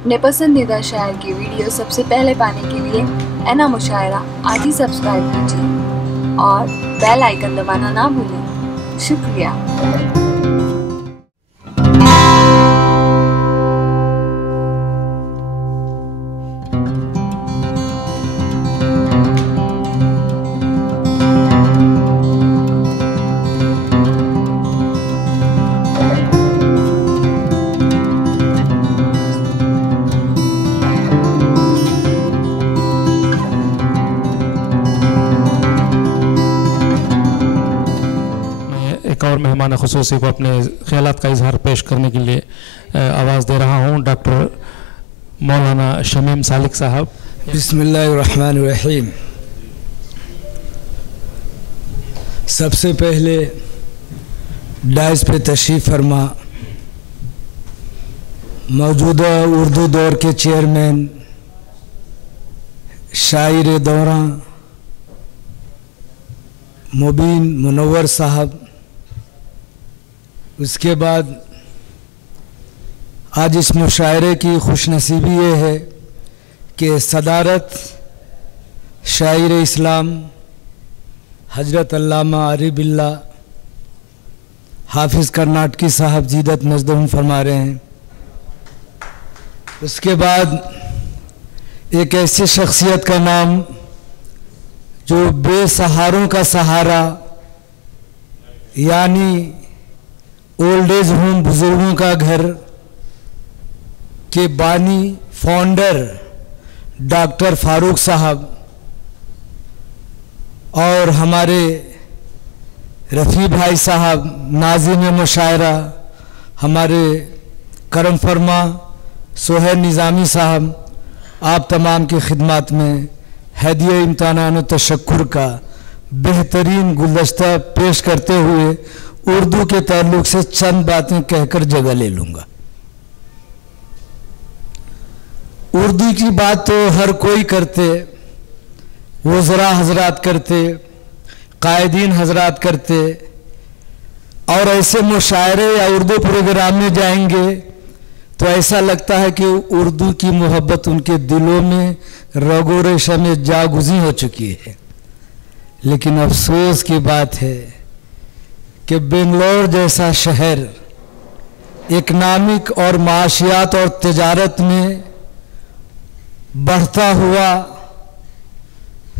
अपने पसंदीदा शायर की वीडियो सबसे पहले पाने के लिए एना मुशायरा आज ही सब्सक्राइब कीजिए और बेल आइकन दबाना ना भूलें। शुक्रिया। और मेहमान ख़ुसूसी को अपने ख्यालात का इजहार पेश करने के लिए आवाज़ दे रहा हूँ डॉक्टर मौलाना शमीम सालिक साहब। बिस्मिल्लाहिर्रहमानिर्रहीम। सबसे पहले डाइस पे तशरीफ़ फरमा मौजूदा उर्दू दौर के चेयरमैन शायर दौरां मुबीन मुनव्वर साहब, उसके बाद आज इस मुशायरे की खुशनसीबी ये है कि सदारत शायर इस्लाम हजरत अल्लामा आरिफ बिल्ला हाफिज़ कर्नाटकी साहब जीदत मजदूम फरमा रहे हैं। उसके बाद एक ऐसी शख्सियत का नाम जो बेसहारों का सहारा यानी ओल्ड एज होम बुजुर्गों का घर के बानी फाउंडर डॉक्टर फारूक साहब और हमारे रफ़ी भाई साहब नाज़िम मुशायरा हमारे करम फरमा सोहेल निज़ामी साहब, आप तमाम की खिदमत में हदिया इम्तिहान तशक्कुर का बेहतरीन गुलदस्ता पेश करते हुए उर्दू के ताल्लुक से चंद बातें कहकर जगह ले लूँगा। उर्दू की बात तो हर कोई करते, वज़रा हजरात करते, कायदीन हजरात करते, और ऐसे मुशायरे या उर्दू प्रोग्राम में जाएंगे तो ऐसा लगता है कि उर्दू की मोहब्बत उनके दिलों में रगो रेशा में जागुज़ी हो चुकी है। लेकिन अफसोस की बात है कि बेंगलोर जैसा शहर इकनॉमिक और माशियात और तिजारत में बढ़ता हुआ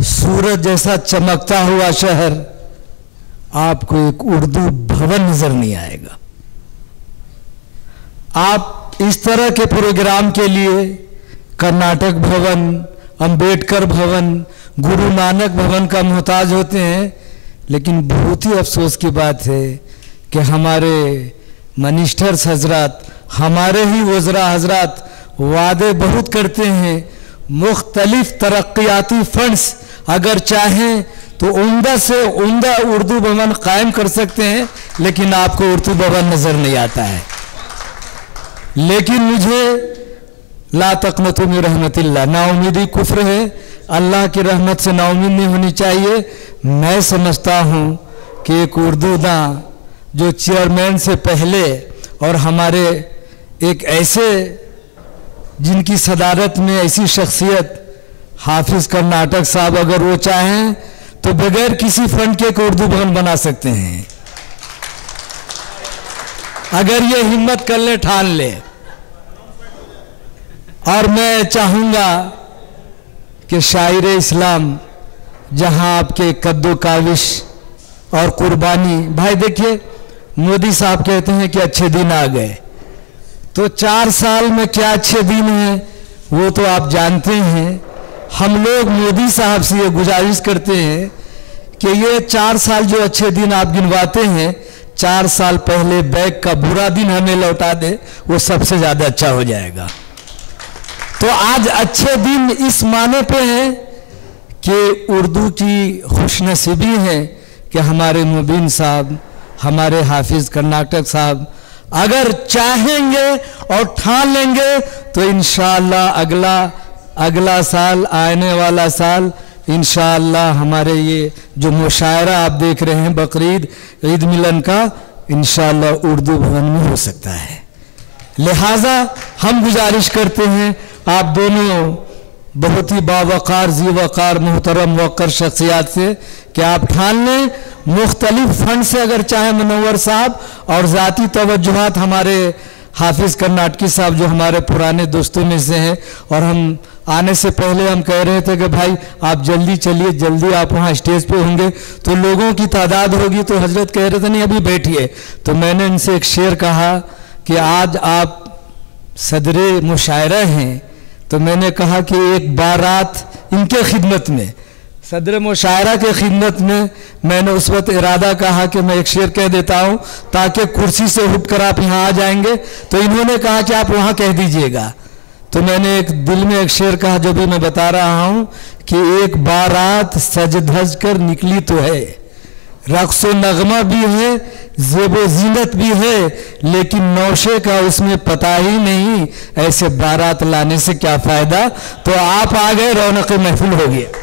सूरज जैसा चमकता हुआ शहर, आपको एक उर्दू भवन नजर नहीं आएगा। आप इस तरह के प्रोग्राम के लिए कर्नाटक भवन, अंबेडकर भवन, गुरु नानक भवन का मोहताज होते हैं। लेकिन बहुत ही अफसोस की बात है कि हमारे मिनिस्टर्स हजरात, हमारे ही वज़रा हजरात वादे बहुत करते हैं, मुख्तलिफ तरक्याती फंड्स अगर चाहें तो उम्दा से उम्दा उर्दू भवन कायम कर सकते हैं, लेकिन आपको उर्दू भवन नज़र नहीं आता है। लेकिन मुझे ला तक़नतु मिन रहमतिल्लाह, नाउमीदी कुफ्र है, अल्लाह की रहमत से नाउमीद नहीं होनी चाहिए। मैं समझता हूँ कि एक उर्दू दां जो चेयरमैन से पहले और हमारे एक ऐसे जिनकी सदारत में ऐसी शख्सियत हाफिज़ कर्नाटक साहब, अगर वो चाहें तो बगैर किसी फंड के एक उर्दू भवन बना सकते हैं, अगर ये हिम्मत कर ले, ठान ले। और मैं चाहूँगा कि शायर इस्लाम जहाँ आपके कद्दो काविश और कुर्बानी, भाई देखिए मोदी साहब कहते हैं कि अच्छे दिन आ गए, तो 4 साल में क्या अच्छे दिन हैं वो तो आप जानते हैं। हम लोग मोदी साहब से ये गुजारिश करते हैं कि ये 4 साल जो अच्छे दिन आप गिनवाते हैं, 4 साल पहले बैग का बुरा दिन हमें लौटा दे, वो सबसे ज़्यादा अच्छा हो जाएगा। तो आज अच्छे दिन इस माने पे हैं कि उर्दू की खुशनसीबी है कि हमारे मुबीन साहब, हमारे हाफिज़ कर्नाटक साहब अगर चाहेंगे और ठान लेंगे तो इंशाअल्लाह अगला साल, आने वाला साल इंशाअल्लाह हमारे ये जो मुशायरा आप देख रहे हैं बकरीद ईद मिलन का, इंशाअल्लाह उर्दू भवन में हो सकता है। लिहाजा हम गुजारिश करते हैं आप दोनों बहुत ही बावकार जी वकार मोहतरम वक्र शख्सियात से कि आप ठान लें मुख्तलिफ फंड से अगर चाहे मुनव्वर साहब और ज़ाती तवज्जुहात हमारे हाफिज़ कर्नाटकी साहब जो हमारे पुराने दोस्तों में से हैं, और हम आने से पहले हम कह रहे थे कि भाई आप जल्दी चलिए, जल्दी आप वहाँ स्टेज पे होंगे तो लोगों की तादाद होगी, तो हजरत कह रहे थे नहीं अभी बैठिए। तो मैंने इनसे एक शेर कहा कि आज आप सदरे मुशायरा हैं, तो मैंने कहा कि एक बारात इनके खिदमत में, सदर मुशायरा के खिदमत में मैंने उस वक्त इरादा कहा कि मैं एक शेर कह देता हूँ ताकि कुर्सी से उठकर आप यहाँ आ जाएंगे। तो इन्होंने कहा कि आप वहाँ कह दीजिएगा, तो मैंने एक दिल में एक शेर कहा जो भी मैं बता रहा हूँ कि एक बारात सज धज कर निकली तो है, रक्स व नगमा भी है, ज़ेबो ज़ीनत भी है, लेकिन नौशे का उसमें पता ही नहीं, ऐसे बारात लाने से क्या फ़ायदा। तो आप आ गए, रौनक महफिल हो गया।